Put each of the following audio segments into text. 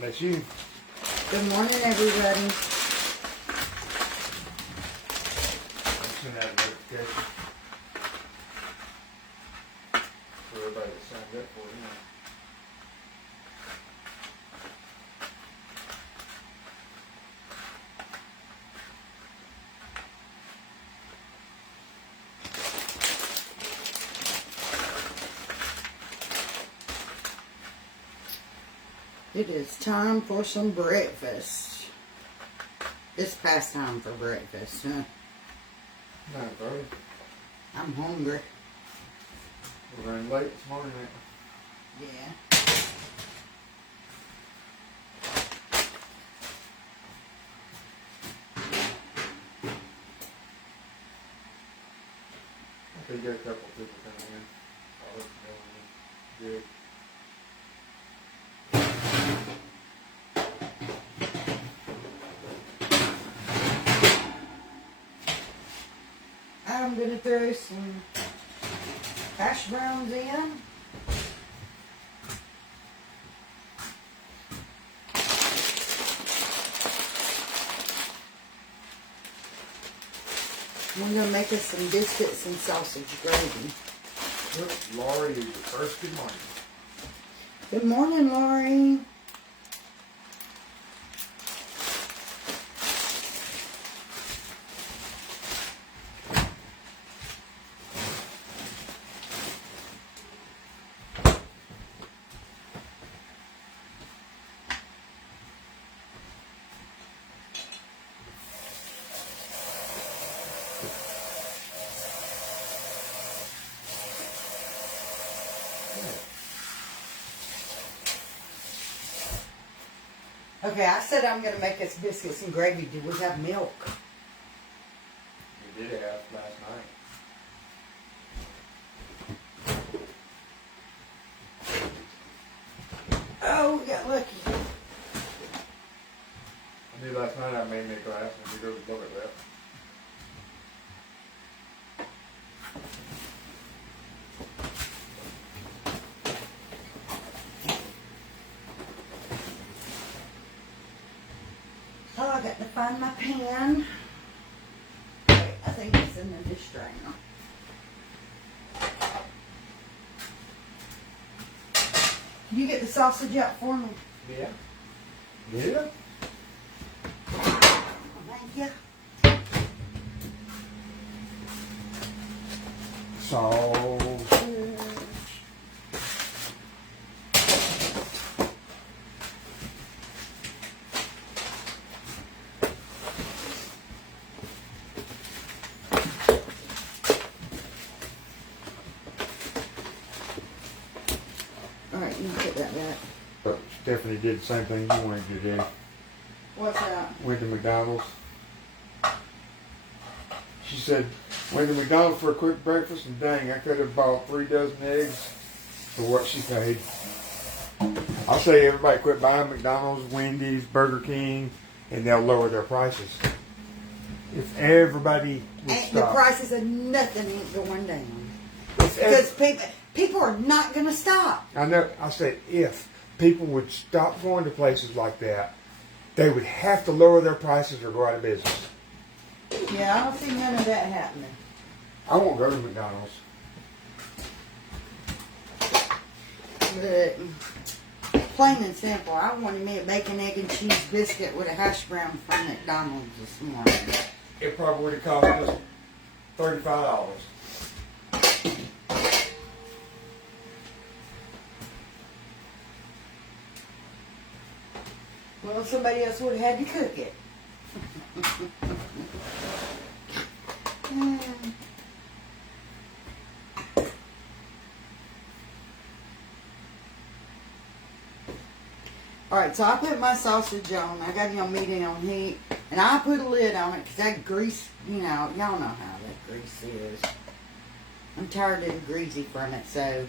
That's you. Good morning, everybody. Send out a notification for everybody that signed up for it. It is time for some breakfast. It's past time for breakfast, huh? 9:30. I'm hungry. We're running late this morning. Yeah. I think you got a couple of people coming in. I'll let you know when it's good. I'm gonna throw some hash browns in. I'm gonna make us some biscuits and sausage gravy. Look, Laurie is the first. Good morning. Good morning, Laurie. Okay, I said I'm gonna make us biscuits and gravy. Do we have milk? You did have last night. Oh, we got lucky. I knew last night I made me a glass and we go to look at that. Oh, I got to find my pan. Wait, I think it's in the dish strainer. Can you get the sausage out for me? Yeah. Yeah? Thank you. Sausage. Alright, you can put that back. But Stephanie did the same thing you wanted to do. What's that? Went to McDonald's. She said, went to McDonald's for a quick breakfast and dang, I could have bought 3 dozen eggs for what she paid. I'll say everybody quit buying McDonald's, Wendy's, Burger King, and they'll lower their prices. If everybody would Ain't the stop. prices of nothing ain't going down. If Because people are not gonna stop. I know. I said if people would stop going to places like that, they would have to lower their prices or go out of business. Yeah, I don't see none of that happening. I won't go to McDonald's. But plain and simple, I wanted me a bacon, egg, and cheese biscuit with a hash brown from McDonald's this morning. It probably would have cost us $35. Well, somebody else would have had to cook it. Alright, so I put my sausage on. I got it on medium on heat. And I put a lid on it because that grease, you know, y'all know how that grease is. I'm tired of the greasy from it, so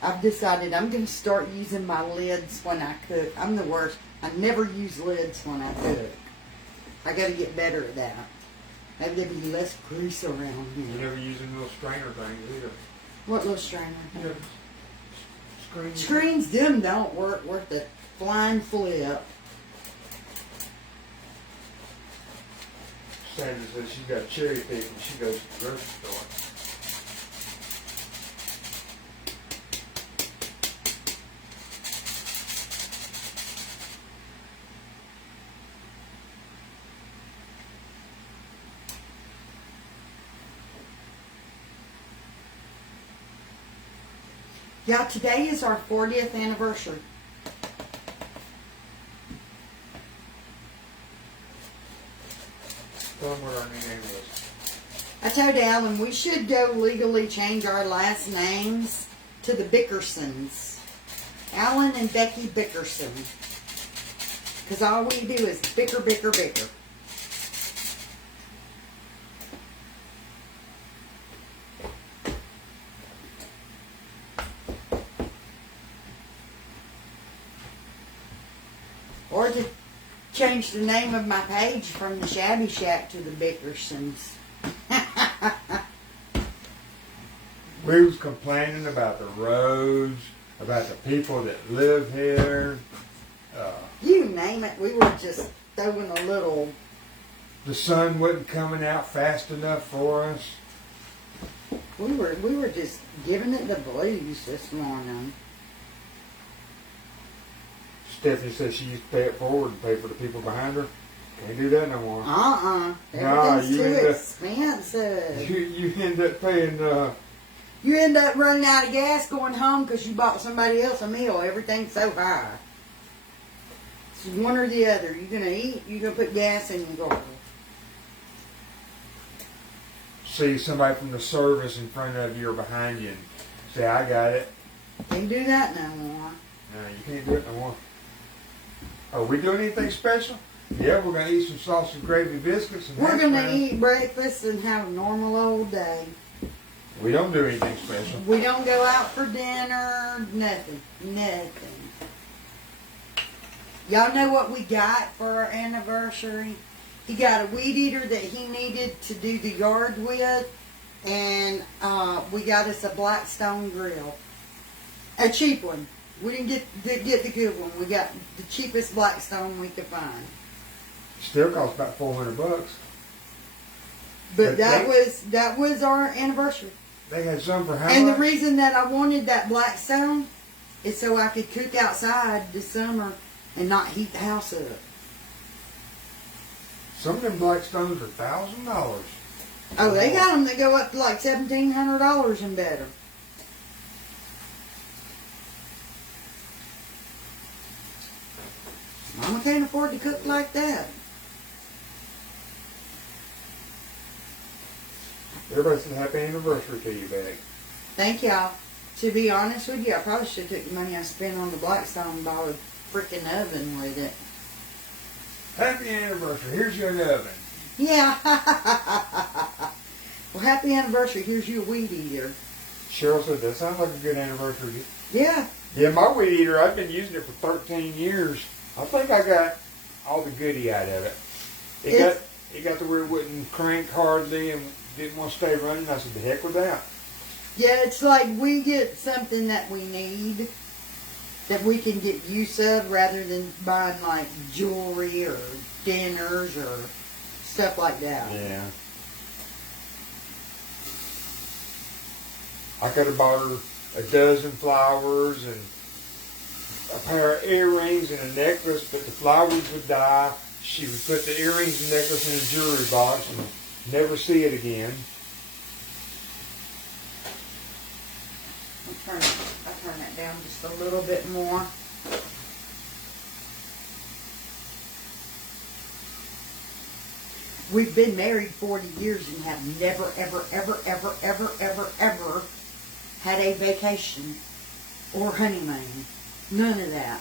I've decided I'm going to start using my lids when I cook. I'm the worst. I never use lids when I cook. I got to get better at that. Maybe there'll be less grease around You're here. never using little strainer things either. What little strainer? Yeah. Screen. Screens, them don't work worth the flying flip. Sandra says she's got cherry pick when she goes to the grocery store. Yeah, today is our 40th anniversary. Tell them what our new name was. I told Alan we should go legally change our last names to the Bickersons. Alan and Becky Bickerson. Because all we do is bicker, bicker, bicker. Or to change the name of my page from the Shabby Shack to the Bickersons. We was complaining about the roads, about the people that live here. You name it, we were just throwing a little. The sun wasn't coming out fast enough for us. We were just giving it the blues this morning. Stephanie says she used to pay it forward and pay for the people behind her. Can't do that no more. Everything's you too end up- expensive. You end up paying. You end up running out of gas going home because you bought somebody else a meal. Everything's so high. It's one or the other. You're going to eat, you're going to put gas in your car. See somebody from the service in front of you or behind you and say, I got it. Can't do that no more. No, you can't do it no more. Are we doing anything special? Yeah, we're going to eat some sausage gravy biscuits. And We're hash going to browns. eat breakfast and have a normal old day. We don't do anything special. We don't go out for dinner. Nothing. Y'all know what we got for our anniversary? He got a weed eater that he needed to do the yard with. And we got us a Blackstone grill. A cheap one. We didn't get the good one. We got the cheapest Blackstone we could find. Still costs about $400. But that was our anniversary. They had some for how And the much? reason that I wanted that Blackstone is so I could cook outside this summer and not heat the house up. Some of them Blackstones are $1,000. Oh, they got them that go up to like $1,700 and better. Mama can't afford to cook like that. Everybody said happy anniversary to you, Beck. Thank y'all. To be honest with you, I probably should have took the money I spent on the Blackstone and bought a freaking oven with it. Happy anniversary. Here's your oven. Yeah. Well, happy anniversary. Here's your weed eater. Cheryl said that sounds like a good anniversary. Yeah. Yeah, my weed eater, I've been using it for 13 years. I think I got all the goodie out of it. It got to where it wouldn't crank hardly and didn't want to stay running. I said, the heck with that. Yeah, it's like we get something that we need that we can get use of rather than buying like jewelry or dinners or stuff like that. Yeah. I could have bought her a dozen flowers and a pair of earrings and a necklace, but the flowers would die. She would put the earrings and necklace in a jewelry box and never see it again. I'll turn that down just a little bit more. We've been married 40 years and have never, ever, ever, ever, ever, ever, ever had a vacation or honeymoon. None of that.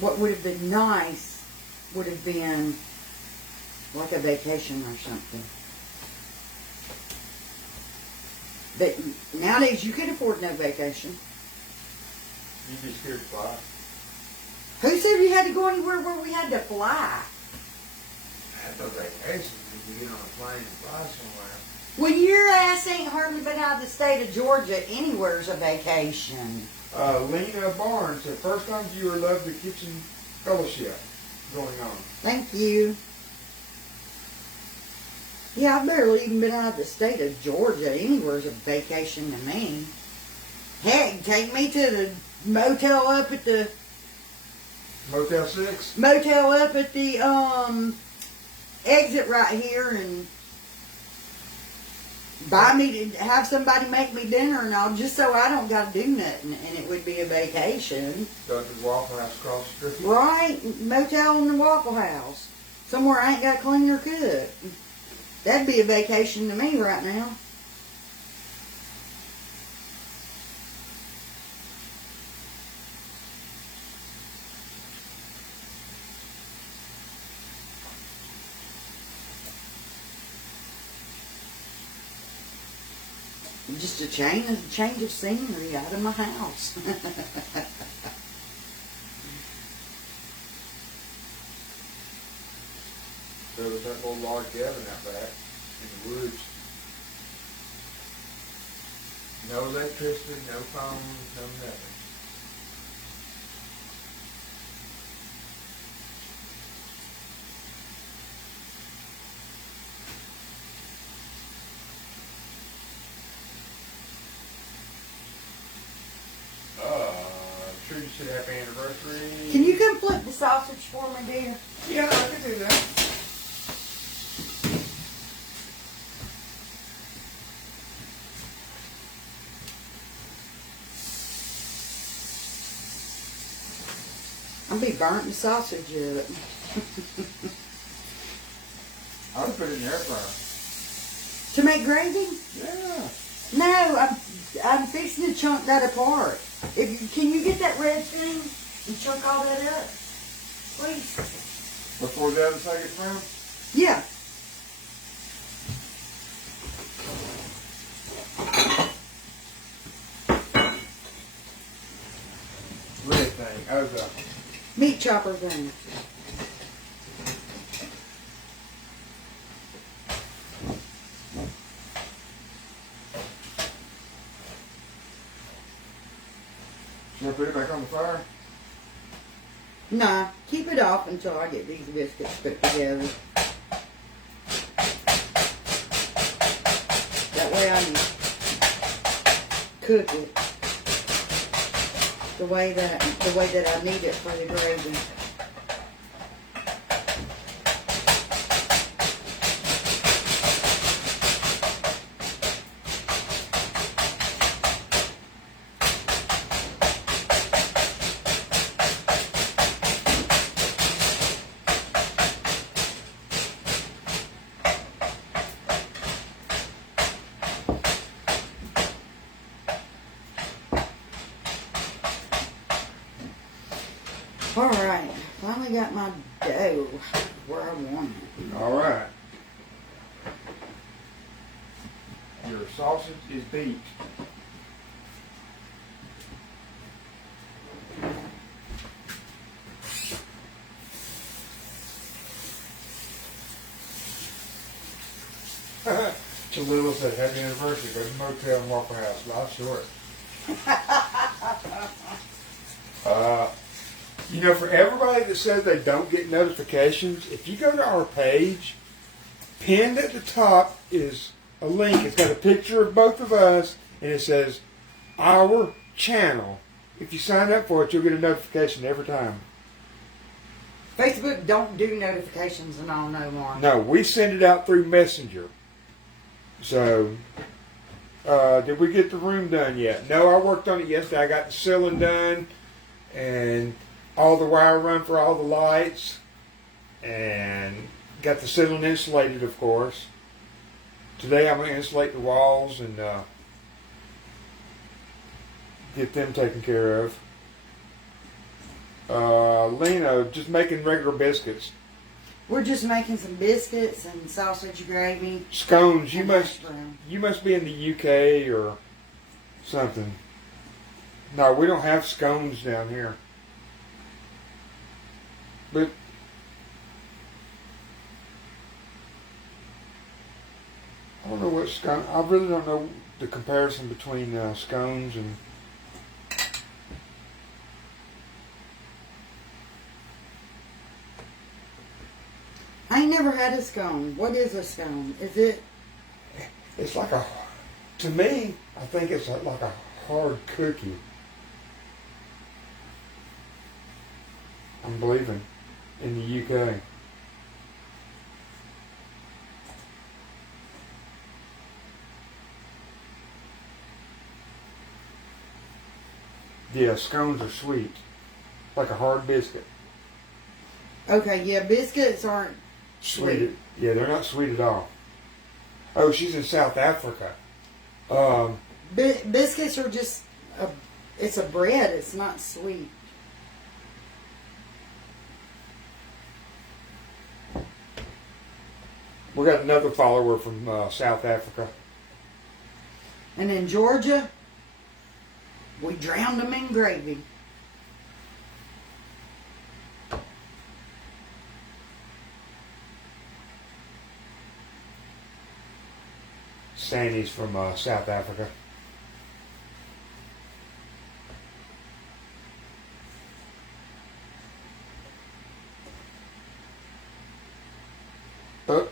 What would have been nice would have been like a vacation or something. But nowadays you can afford no vacation. You'd be scared to fly. Who said we had to go anywhere where we had to fly? That's no vacation. You get on a plane and fly somewhere. Well, your ass ain't hardly been out of the state of Georgia. Anywhere's a vacation. Lena Barnes said, first time viewer, loved the kitchen fellowship going on. Thank you. Yeah, I've barely even been out of the state of Georgia. Anywhere's a vacation to me. Heck, take me to the motel up at the Motel 6? motel up at the exit right here and buy me to have somebody make me dinner and all, just so I don't gotta do nothing, and it would be a vacation. Go to the Waffle House across the street. Right, motel in the Waffle House, somewhere I ain't got to clean or cook. That'd be a vacation to me right now. Just a change of scenery out of my house. There was that little log cabin out back in the woods. No electricity, no phones, no nothing. Sure you said happy anniversary. Can you come flip the sausage for me, dear? Yeah, I can do that. I'll be burnt the sausage up. I would put it in the air fryer. To make gravy? Yeah. No, I'm fixing to chunk that apart. Can you get that red thing and chunk all that up, please? Before the other side gets brown? Yeah. Red thing. Oh, the Meat chopper thing. Should I put it back on the fire? Nah, keep it off until I get these biscuits put together. That way I can cook it the way that I need it for the gravy. Alright, finally got my dough where I want it. All right. Your sausage is beat. Cholula said, happy anniversary. Go to the motel and Waffle House. Life short. You know, for everybody that says they don't get notifications, if you go to our page, pinned at the top is a link. It's got a picture of both of us, and it says, our channel. If you sign up for it, you'll get a notification every time. Facebook don't do notifications and all no more. No, we send it out through Messenger. So, did we get the room done yet? No, I worked on it yesterday. I got the ceiling done, and all the wire run for all the lights, and got the ceiling insulated, of course. Today I'm going to insulate the walls and get them taken care of. Lena, just making regular biscuits. We're just making some biscuits and sausage gravy. Scones, you and must hash brown. be in the UK or something. No, we don't have scones down here. But I don't know what scone. I really don't know the comparison between scones and I ain't never had a scone. What is a scone? Is it? It's like a, to me, I think it's like a hard cookie. I'm believing in the UK. Yeah, scones are sweet. Like a hard biscuit. Okay, yeah, biscuits aren't sweet. Yeah, they're not sweet at all. Oh, she's in South Africa. Biscuits are just it's a bread. It's not sweet. We got another follower from South Africa. And in Georgia, we drowned them in gravy. Sandy's from South Africa. But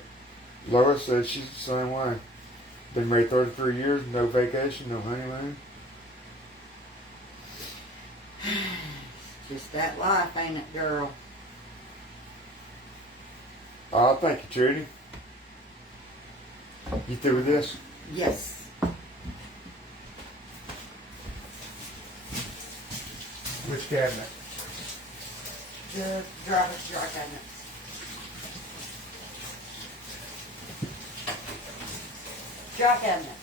Lois says she's the same way. Been married 33 years, no vacation, no honeymoon. Just that life, ain't it, girl? Oh, thank you, Trudy. You through with this? Yes. Which cabinet? The driver's dry cabinet. Dry cabinet.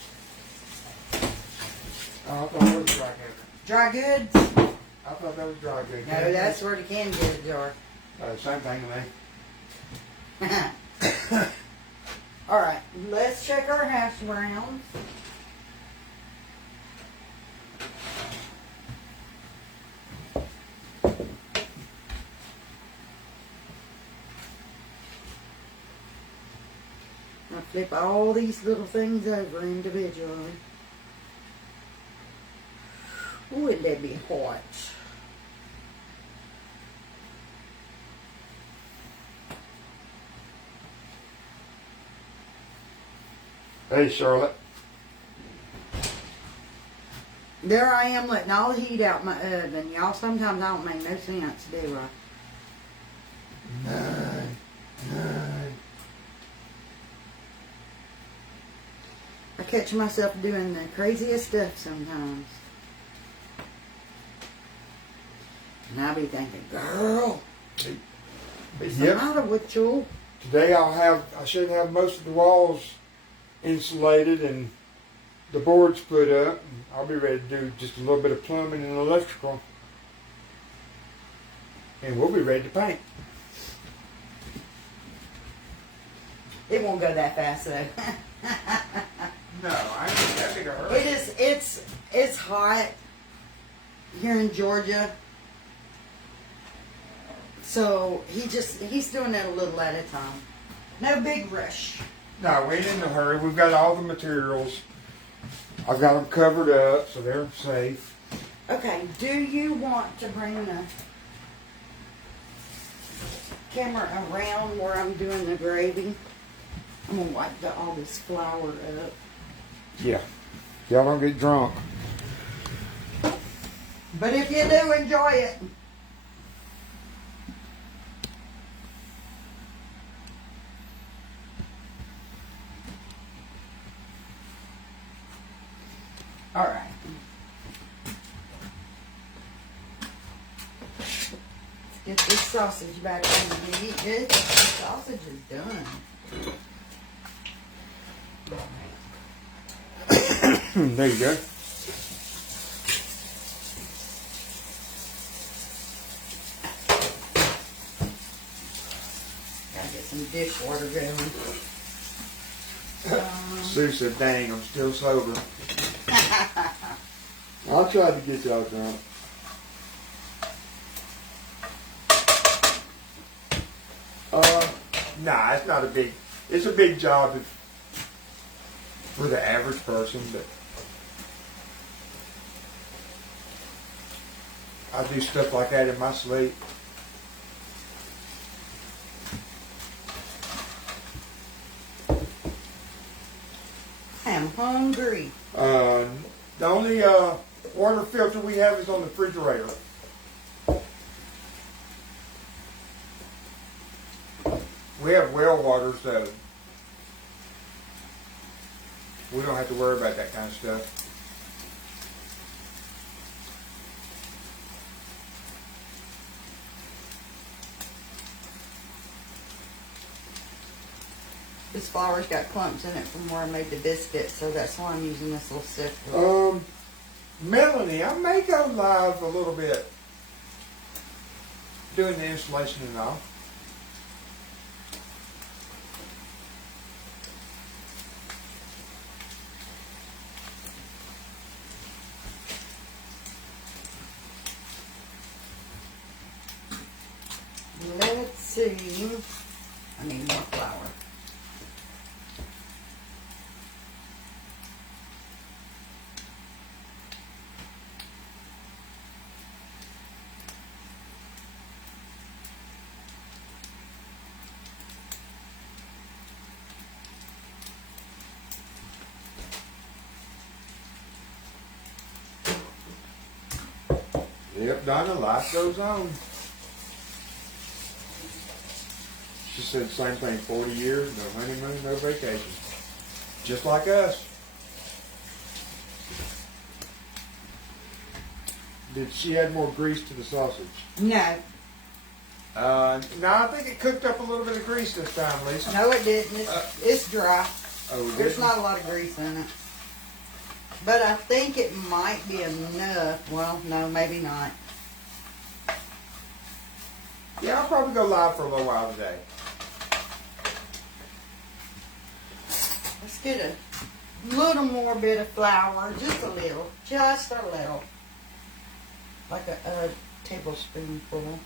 Oh, I thought that was dry cabinet. Dry goods? I thought that was dry goods. No, that's where the canned goods are. Same thing to me. Alright, let's check our hash browns. I'll flip all these little things over individually. Wouldn't that be hot? Hey, Charlotte. There I am letting all the heat out my oven. Y'all, sometimes I don't make no sense, do I? Nine. I catch myself doing the craziest stuff sometimes. And I'll be thinking, girl, what's the matter with you? Today I should have most of the walls insulated and the boards put up. And I'll be ready to do just a little bit of plumbing and electrical. And we'll be ready to paint. It won't go that fast though. No, I ain't in that big a hurry. It's hot here in Georgia. So he's doing it a little at a time. No big rush. No, we ain't in a hurry. We've got all the materials. I've got them covered up so they're safe. Okay, do you want to bring the camera around where I'm doing the gravy? I'm gonna wipe all this flour up. Yeah. Y'all don't get drunk. But if you do, enjoy it. All right. Let's get this sausage back in the heat. The sausage is done. There you go. Gotta get some dishwater going. Sue said, dang, I'm still sober. I'll try to get y'all drunk. Nah, it's not a big, it's a big job for the average person, but I do stuff like that in my sleep. hungry. The only water filter we have is on the refrigerator. We have well water, so we don't have to worry about that kind of stuff. This flour's got clumps in it from where I made the biscuit, so that's why I'm using this little sifter. Melanie, I may go live a little bit doing the installation and all. Let's see. I need more flour. Yep, Donna, life goes on. She said the same thing, 40 years, no honeymoon, no vacation. Just like us. Did she add more grease to the sausage? No. No, I think it cooked up a little bit of grease this time, Lisa. No, it didn't. It's dry. Oh, it There's didn't? not a lot of grease in it. But I think it might be enough. Well, no, maybe not. Yeah, I'll probably go live for a little while today. Let's get a little more bit of flour. Just a little. Just a little. Like a tablespoonful.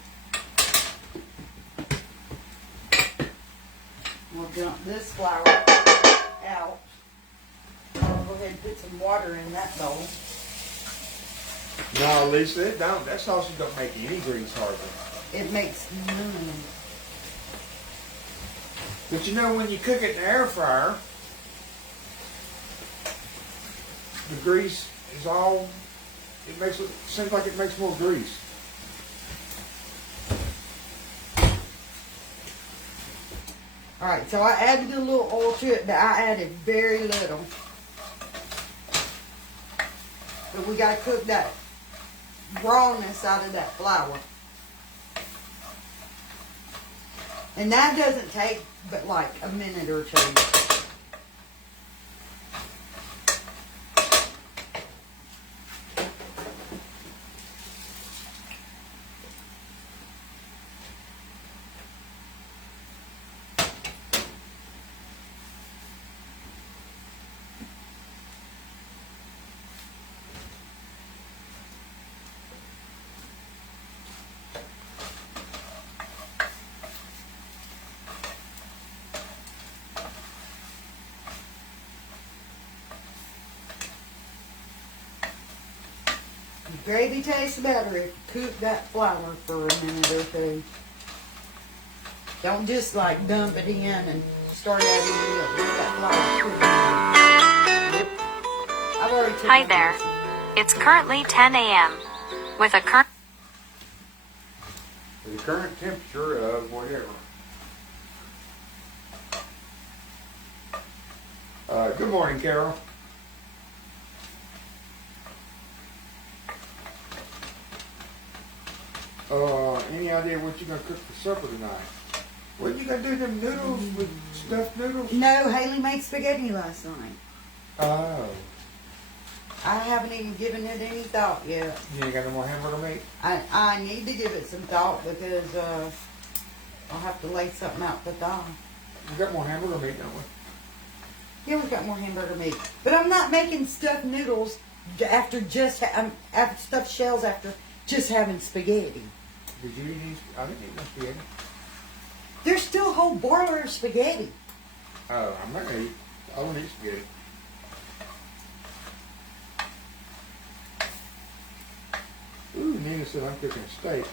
We'll dump this flour out. I'll go ahead and put some water in that bowl. No, Lisa, it don't. That sausage don't make any grease hardly. It makes none. But you know, when you cook it in the air fryer, the grease is all, it makes it, seems like it makes more grease. Alright, so I added a little oil to it, but I added very little. But we gotta cook that rawness out of that flour. And that doesn't take but like a minute or two. Gravy tastes better if you cook that flour for a minute or two. Don't just like dump it in and start adding milk. Let that flour cook. I've already took Hi my there. medicine. It's currently 10 a.m. with a current The current temperature of whatever. Good morning, Carol. Any idea what you're gonna cook for supper tonight? What you gonna do them noodles with stuffed noodles? No, Haley made spaghetti last night. Oh, I haven't even given it any thought yet. you ain't got no more hamburger meat? I need to give it some thought because I'll have to lay something out to thaw. We got more hamburger meat, don't we? Yeah, we've got more hamburger meat. But I'm not making stuffed noodles after just after stuffed shells after just having spaghetti. Did you eat any? I didn't eat no spaghetti. There's still a whole boiler of spaghetti. Oh, I'm not gonna eat. I won't eat spaghetti. Ooh, Nina said I'm cooking steak.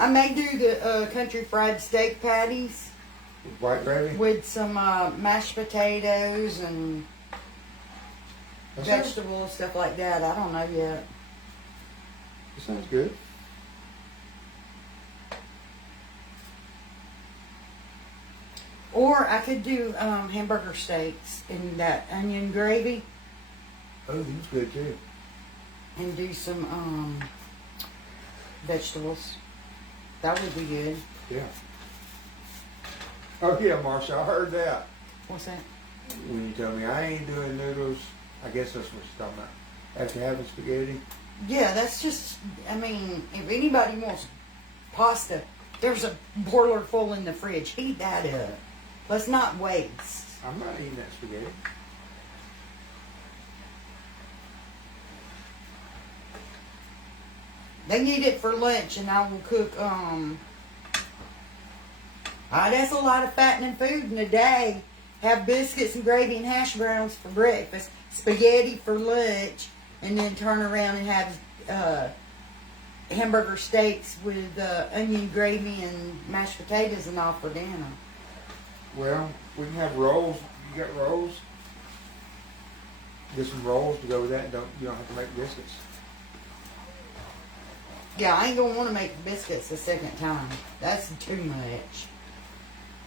I may do the country fried steak patties White gravy? with some mashed potatoes and That sounds, vegetables, stuff like that. I don't know yet. that sounds good. Or I could do hamburger steaks in that onion gravy Oh, that's good too. and do some vegetables. That would be good. Yeah. Oh yeah, Marsha, I heard that. What's that? When you told me I ain't doing noodles, I guess that's what you're talking about. After having spaghetti. Yeah, that's just, I mean, if anybody wants pasta, there's a boiler full in the fridge. Heat that up. Let's not waste. I'm not eating that spaghetti. They need it for lunch, and I will cook, that's a lot of fattening food in a day. Have biscuits and gravy and hash browns for breakfast, spaghetti for lunch, and then turn around and have hamburger steaks with onion gravy and mashed potatoes and all for dinner. Well, we can have rolls. You got rolls? Get some rolls to go with that. And you don't have to make biscuits. Yeah, I ain't gonna want to make biscuits a second time. That's too much.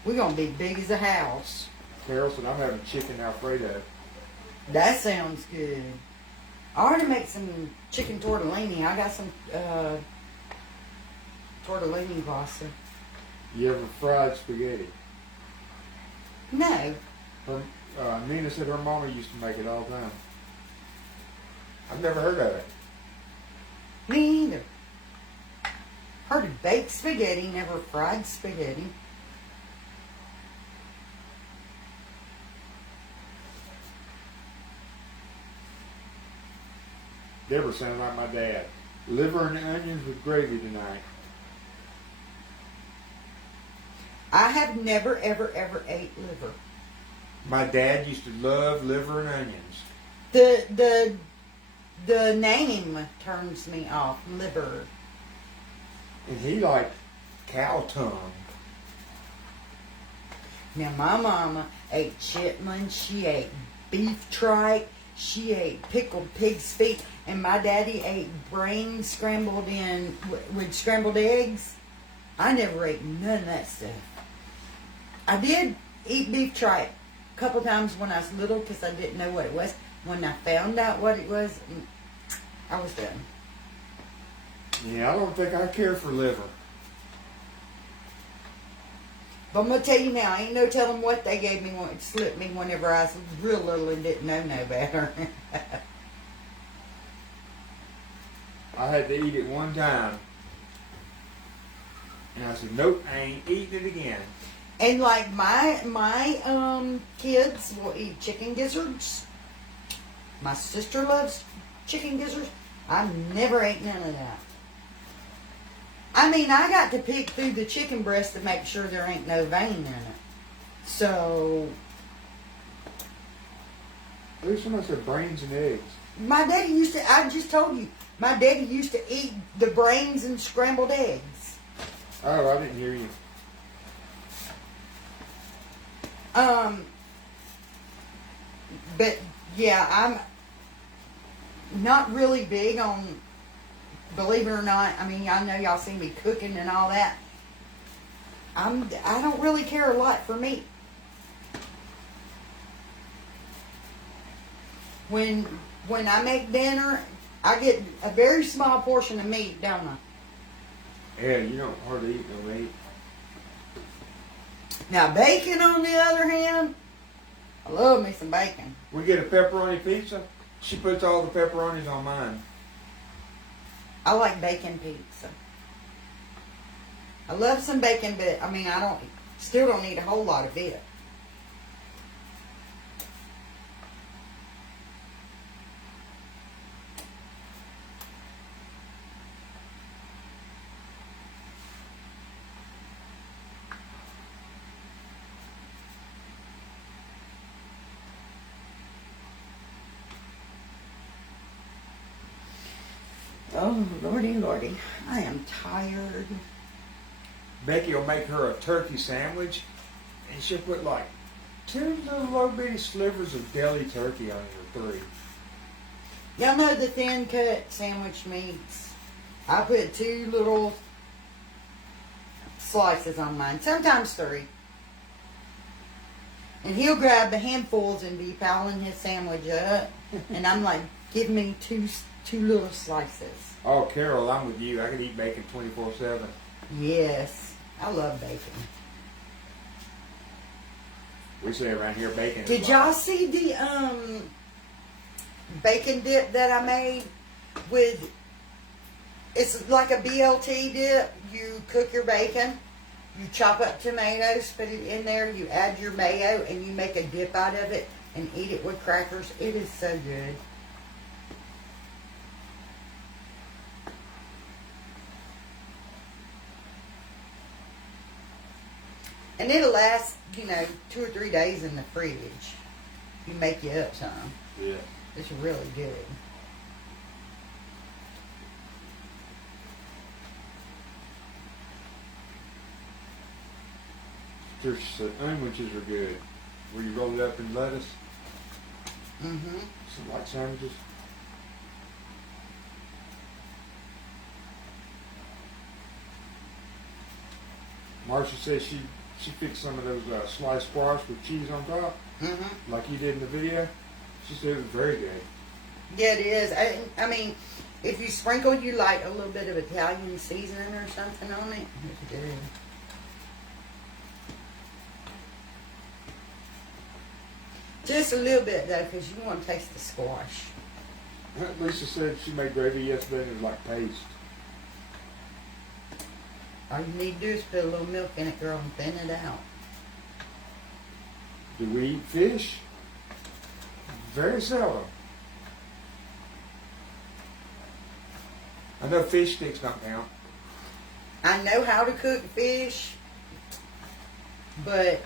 We're gonna be big as a house. Carol said I'm having chicken Alfredo. That sounds good. I already make some chicken tortellini. I got some tortellini pasta. You ever fried spaghetti? No. Nina said her mama used to make it all the time. I've never heard of it. Me either. Heard of baked spaghetti, never fried spaghetti. Deborah sounded like my dad. Liver and onions with gravy tonight. I have never, ever, ever ate liver. My dad used to love liver and onions. The name turns me off. Liver. And he liked cow tongue. Now my mama ate chitlins. She ate beef tripe. She ate pickled pig's feet. And my daddy ate brains scrambled in with scrambled eggs. I never ate none of that stuff. I did eat beef tripe a couple times when I was little because I didn't know what it was. When I found out what it was, I was done. Yeah, I don't think I care for liver. But I'm going to tell you now, ain't no telling what they gave me, slipped me whenever I was real little and didn't know no better. I had to eat it one time. And I said, nope, I ain't eating it again. And like my kids will eat chicken gizzards. My sister loves chicken gizzards. I've never ate none of that. I mean, I got to pick through the chicken breast to make sure there ain't no vein in it. So, At least somebody said brains and eggs. my daddy used to, I just told you, my daddy used to eat the brains and scrambled eggs. Oh, I didn't hear you. But yeah, I'm not really big on, believe it or not, I mean, I know y'all see me cooking and all that. I don't really care a lot for meat. When I make dinner, I get a very small portion of meat, don't I? Yeah, you don't hardly eat no meat. Now bacon on the other hand, I love me some bacon. We get a pepperoni pizza. She puts all the pepperonis on mine. I like bacon pizza. I love some bacon, but I mean, still don't eat a whole lot of it. Oh, lordy, lordy. I am tired. Becky will make her a turkey sandwich, and she'll put like 2 little little bitty slivers of deli turkey on your 3. Y'all know the thin cut sandwich meats? I put 2 little slices on mine, sometimes 3. And he'll grab the handfuls and be piling his sandwich up. And I'm like, give me two little slices. Oh, Carol, I'm with you. I can eat bacon 24/7. Yes, I love bacon. We say around here bacon. Did y'all see the bacon dip that I made with? It's like a BLT dip. You cook your bacon, you chop up tomatoes, put it in there, you add your mayo, and you make a dip out of it and eat it with crackers. It is so good. And it'll last, 2 or 3 days in the fridge. You make you up some. Yeah. It's really good. There's sandwiches are good. Where you roll it up in lettuce. Mm-hmm. Some like sandwiches. Marcia says she fixed some of those sliced squash with cheese on top, Mm-hmm. like you did in the video. She said it was very good. Yeah, it is. I mean, if you sprinkle you like a little bit of Italian seasoning or something on it, it's good. Just a little bit though, because you want to taste the squash. Lisa said she made gravy yesterday and it was like paste. All you need to do is put a little milk in it, girl, and thin it out. Do we eat fish? Very seldom. I know fish sticks don't count. I know how to cook fish, but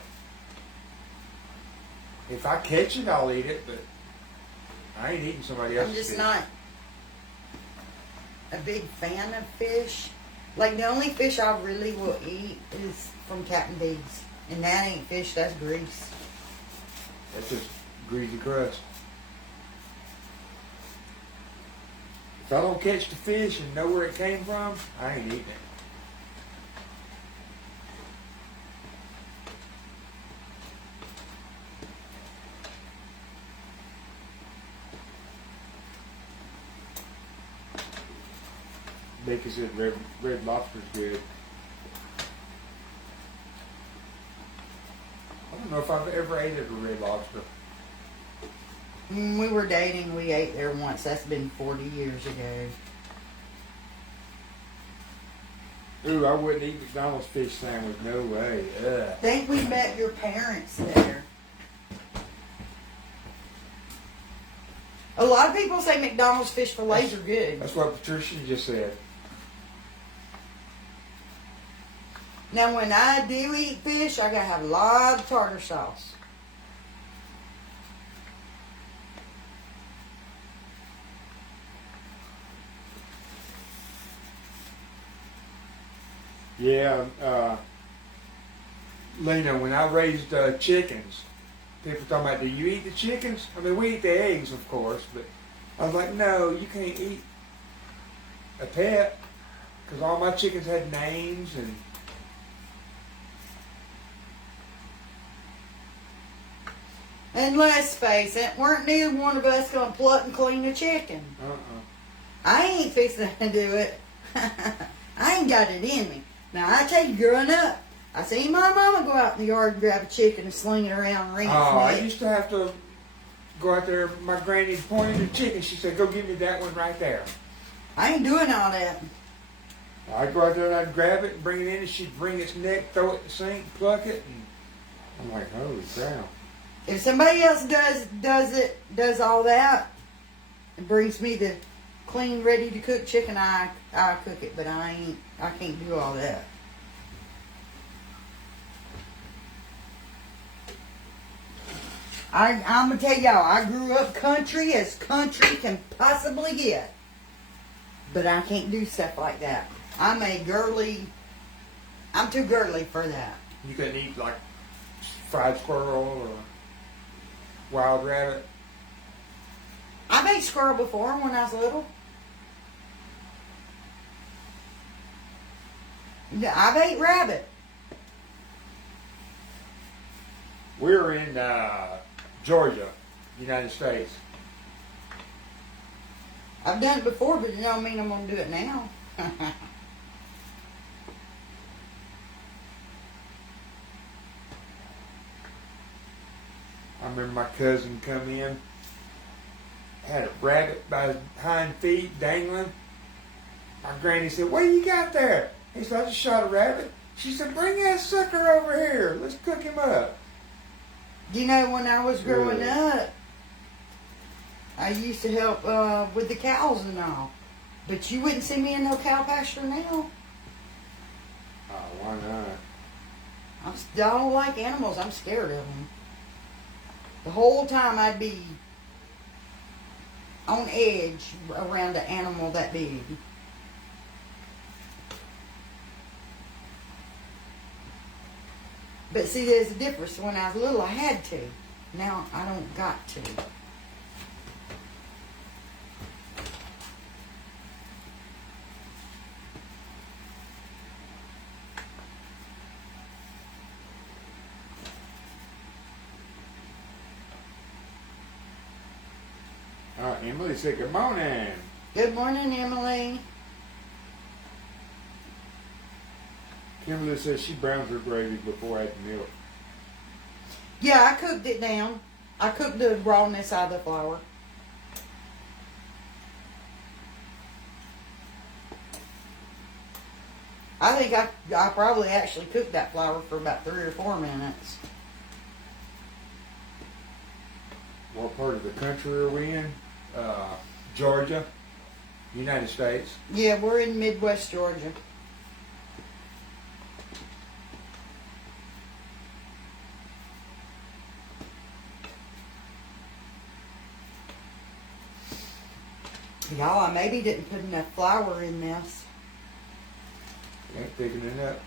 If I catch it, I'll eat it, but I ain't eating somebody else's I'm just fish. not a big fan of fish. Like, the only fish I really will eat is from Captain Biggs. And that ain't fish, that's grease. That's just greasy crust. If I don't catch the fish and know where it came from, I ain't eating it. Becky said red lobster's good. I don't know if I've ever ate at a Red Lobster. When we were dating, we ate there once. That's been 40 years ago. Ooh, I wouldn't eat McDonald's fish sandwich. No way. Ugh. I think we met your parents there. A lot of people say McDonald's fish fillets are good. That's what Patricia just said. Now, when I do eat fish, I gotta have a lot of tartar sauce. Yeah, Lena, when I raised chickens, people talking about, do you eat the chickens? I mean, we eat the eggs, of course, but I was like, no, you can't eat a pet, because all my chickens had names, and And let's face it, weren't neither one of us gonna pluck and clean a chicken. I ain't fixing to do it. I ain't got it in me. Now, I tell you, growing up, I seen my mama go out in the yard and grab a chicken and sling it around and rinse I it. used to have to go out there, my granny pointed the chicken, she said, go give me that one right there. I ain't doing all that. I'd go out there and I'd grab it and bring it in, and she'd wring its neck, throw it in the sink, pluck it, and I'm like, holy crap. If somebody else does all that, and brings me the clean, ready to cook chicken, I cook it, but I can't do all that. I'm gonna tell y'all, I grew up country as country can possibly get, but I can't do stuff like that. I'm a girly I'm too girly for that. You couldn't eat like fried squirrel or wild rabbit. I've ate squirrel before when I was little. Yeah, I've ate rabbit. We're in Georgia, United States. I've done it before, but it don't mean I'm going to do it now. I remember my cousin come in, had a rabbit by his hind feet dangling. My granny said, "What do you got there?" He said, "I just shot a rabbit." She said, "Bring that sucker over here. Let's cook him up." Do you know, when I was growing up, I used to help with the cows and all. But you wouldn't see me in no cow pasture now. Oh, why not? I don't like animals. I'm scared of them. The whole time I'd be on edge around an animal that big. But see, there's a difference. When I was little, I had to. Now I don't got to. Emily said, "Good morning." Good morning, Emily. Kimberly says she browns her gravy before adding milk. Yeah, I cooked it down. I cooked the rawness out of the flour. I think I probably actually cooked that flour for about 3 or 4 minutes. What part of the country are we in? Georgia, United States. Yeah, we're in Midwest Georgia. Y'all, I maybe didn't put enough flour in this. Ain't picking it up.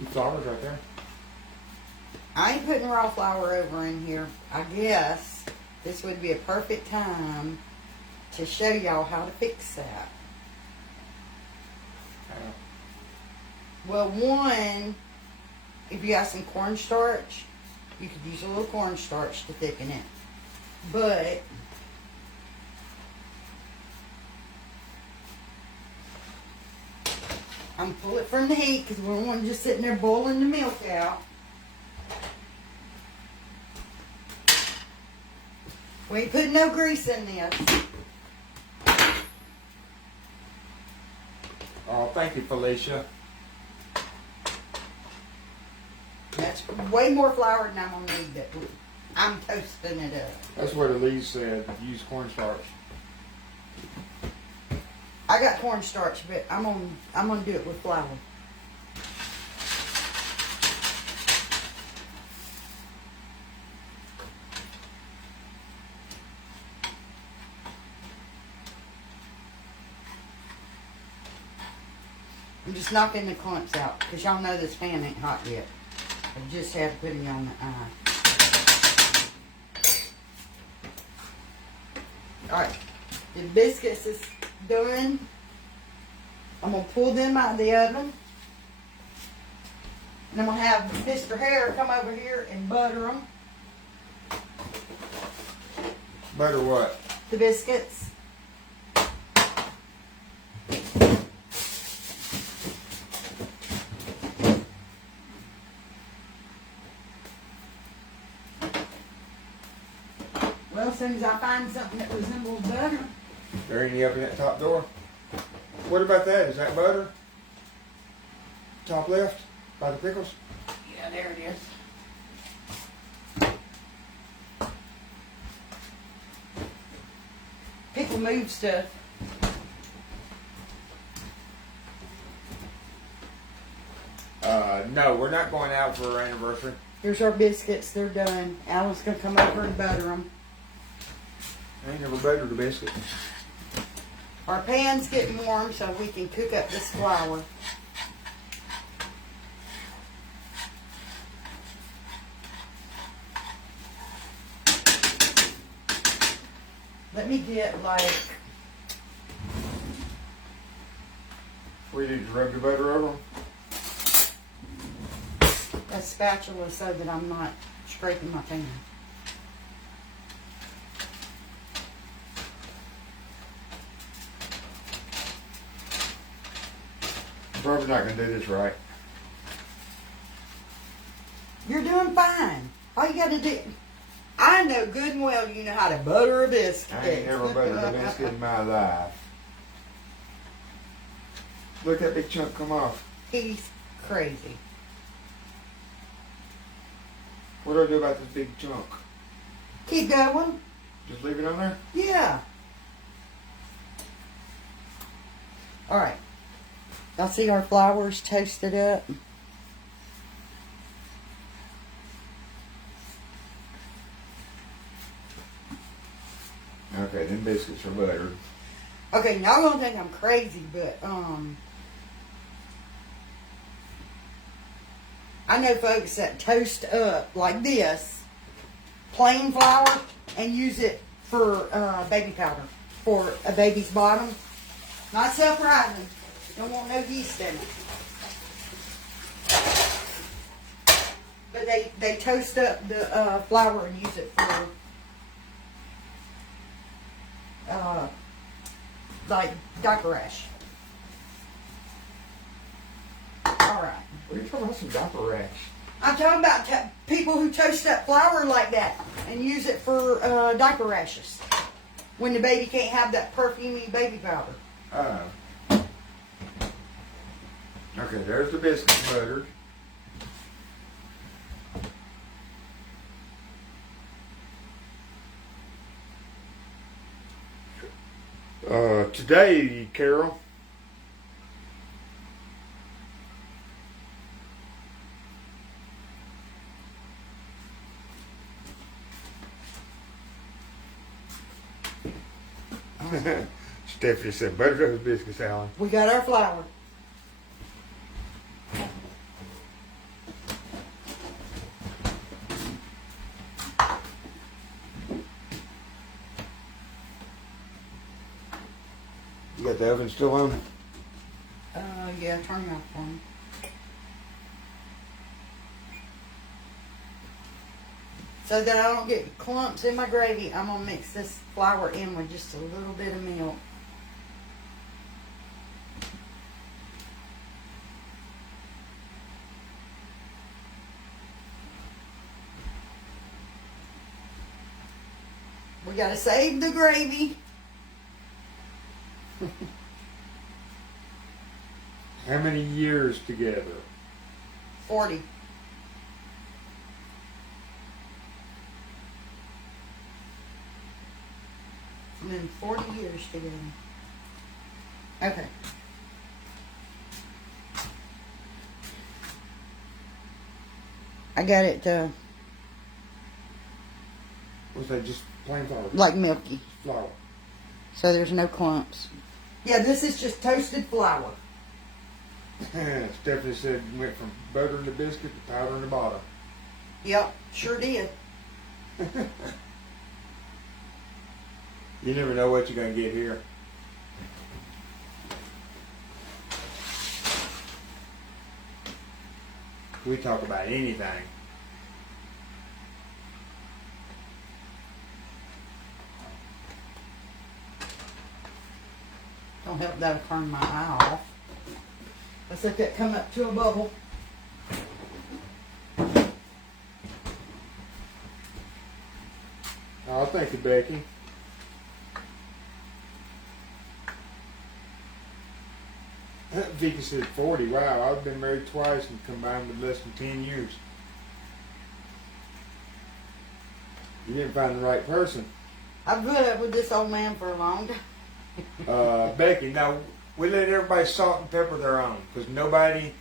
The flour's right there. I ain't putting raw flour over in here. I guess this would be a perfect time to show y'all how to fix that. Well, one, if you got some cornstarch, you could use a little cornstarch to thicken it. But I'm gonna pull it from the heat because we don't want it just sitting there boiling the milk out. We ain't putting no grease in this. Oh, thank you, Felicia. That's way more flour than I'm gonna need. That I'm toasting it up. That's what Elise said. Use cornstarch. I got cornstarch, but I'm gonna do it with flour. I'm just knocking the clumps out because y'all know this pan ain't hot yet. I just had to put it on the eye. Alright, the biscuits is done. I'm going to pull them out of the oven. And I'm going to have Mr. Hare come over here and butter them. Butter what? The biscuits. Well, as soon as I find something that resembles butter. There any up in that top drawer? What about that? Is that butter? Top left? By the pickles? Yeah, there it is. People move stuff. No, we're not going out for our anniversary. Here's our biscuits. They're done. Alan's going to come over and butter them. I ain't never buttered a biscuit. Our pan's getting warm so we can cook up this flour. Let me get like We need to rub the butter over 'em. a spatula so that I'm not scraping my finger. I'm probably not gonna do this right. You're doing fine. All you gotta do, I know good and well you know how to butter a biscuit. I ain't never buttered a biscuit in my life. Look at that big chunk come off. He's crazy. What do I do about this big chunk? Keep going. Just leave it on there? Yeah. All right. Y'all see our flours toasted up? Okay, them biscuits are buttered. Okay, y'all gonna think I'm crazy, but I know folks that toast up like this, plain flour, and use it for baby powder for a baby's bottom. Not surprising. Don't want no yeast in it. But they toast up the flour and use it for like diaper rash. All right. What are you talking about? Some diaper rash? I'm talking about people who toast up flour like that and use it for diaper rashes when the baby can't have that perfumey baby powder. Oh. Okay, there's the biscuits buttered. Today, Carol, Stephanie said, butter those biscuits, Alan. We got our flour. You got the oven still on? Yeah, turn it off for me. So that I don't get clumps in my gravy, I'm going to mix this flour in with just a little bit of milk. We got to save the gravy. How many years together? 40. And then 40 years together. Okay. I got it Was that just plain flour? like milky, Flour. so there's no clumps. Yeah, this is just toasted flour. Stephanie said you went from buttering the biscuit to powdering the bottom. Yep, sure did. You never know what you're going to get here. We talk about anything. Don't help that'll turn my eye off. Let's let that come up to a bubble. Oh, thank you, Becky. Vicky said 40. Wow, I've been married twice and combined with less than 10 years. You didn't find the right person. I've put up with this old man for a long time. Becky, now we let everybody salt and pepper their own because nobody.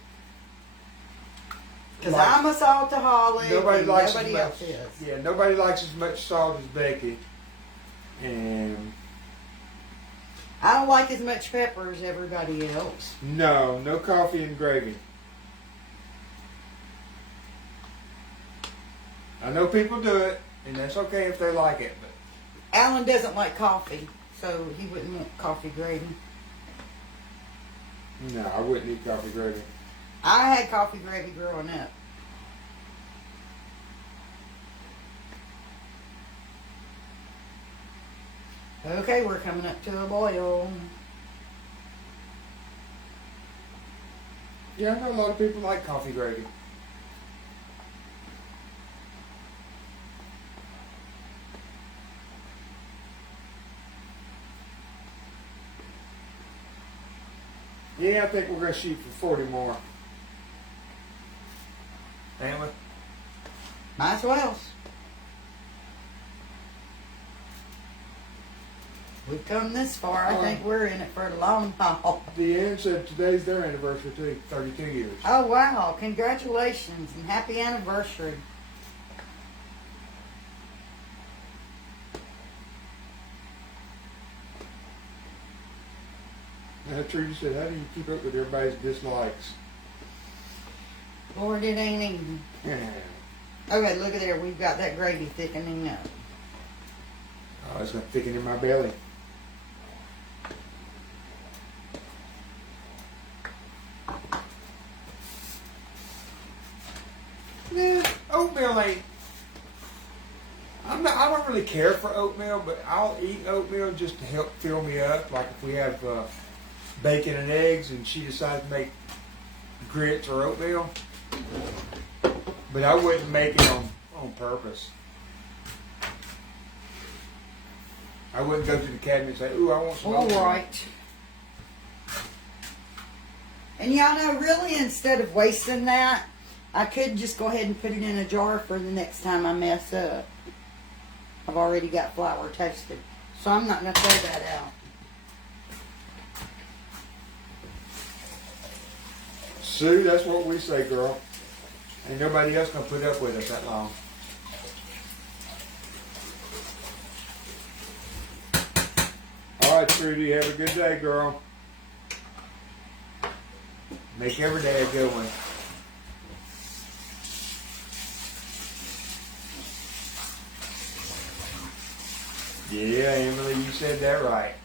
Because I'm a saltaholic. Nobody and likes nobody as else much. is. Yeah, nobody likes as much salt as Becky, and I don't like as much pepper as everybody else. no coffee and gravy. I know people do it, and that's okay if they like it, but Alan doesn't like coffee, so he wouldn't want coffee gravy. No, I wouldn't eat coffee gravy. I had coffee gravy growing up. Okay, we're coming up to a boil. Yeah, I know a lot of people like coffee gravy. Yeah, I think we're going to shoot for 40 more. Ain't we? Might as well. We've come this far. I think we're in it for the long haul. Deanne said today's their anniversary too, 32 years. Oh, wow. Congratulations and happy anniversary. Trudy said, how do you keep up with everybody's dislikes? Lord, it ain't easy. Yeah. Okay, look at there. We've got that gravy thickening up. Oh, it's going to thicken in my belly. Yeah, oatmeal ain't. I don't really care for oatmeal, but I'll eat oatmeal just to help fill me up. Like if we have bacon and eggs, and she decides to make grits or oatmeal, but I wouldn't make it on purpose. I wouldn't go to the cabinet and say, "Ooh, I want some oatmeal." All right. And y'all know, really, instead of wasting that, I could just go ahead and put it in a jar for the next time I mess up. I've already got flour toasted, so I'm not going to throw that out. Sue, that's what we say, girl. Ain't nobody else gonna put up with us that long. All right, Trudy, have a good day, girl. Make every day a good one. Yeah, Emily, you said that right.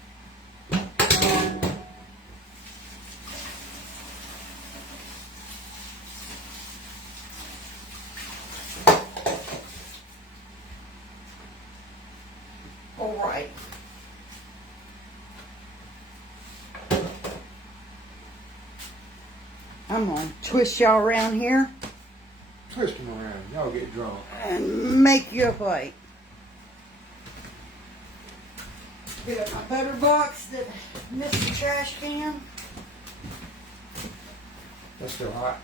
All right. I'm going to twist y'all around here Twist them around. Y'all get drunk. and make you a plate. Get up my butter box that missed the trash can. That's still hot.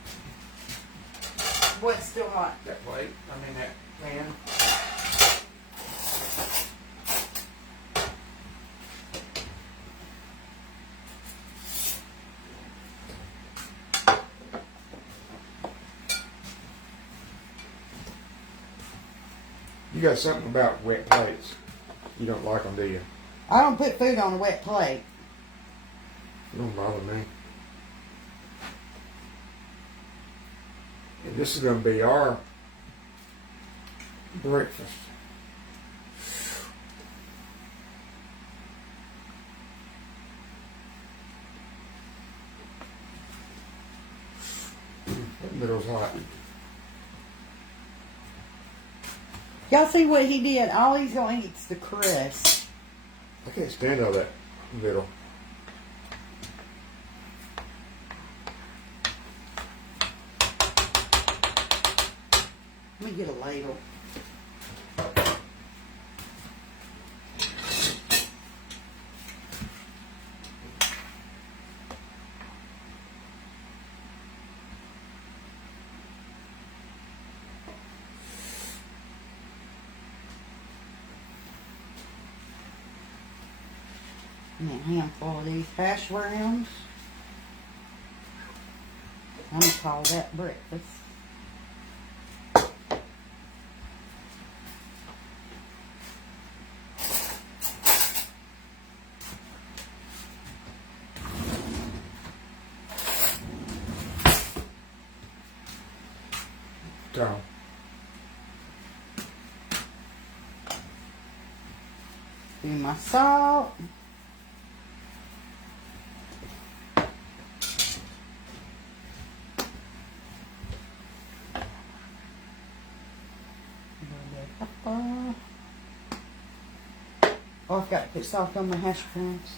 What's still hot? That plate. I mean that pan. You got something about wet plates. You don't like them, do you? I don't put food on a wet plate. It don't bother me. And this is going to be our breakfast. That middle's hot. Y'all see what he did? All he's going to eat is the crust. I can't stand all that middle. Let me get a ladle. And a handful of these hash browns. I'm going to call that breakfast. Down. Do my salt. Oh, I've got to put salt on my hash browns.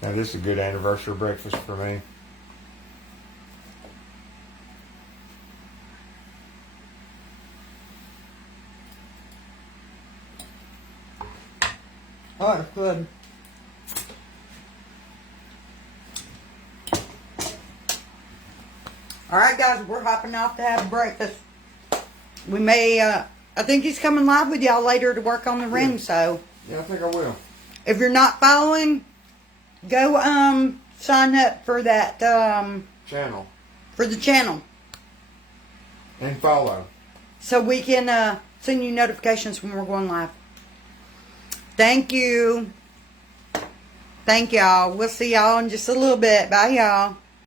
Now this is a good anniversary breakfast for me. Oh, it's good. Alright guys, we're hopping off to have breakfast. We may, I think he's coming live with y'all later to work on the rim, so. Yeah, I think I will. If you're not following, go, sign up for that, Channel. for the channel. And follow. So we can, send you notifications when we're going live. Thank you. Thank y'all. We'll see y'all in just a little bit. Bye, y'all.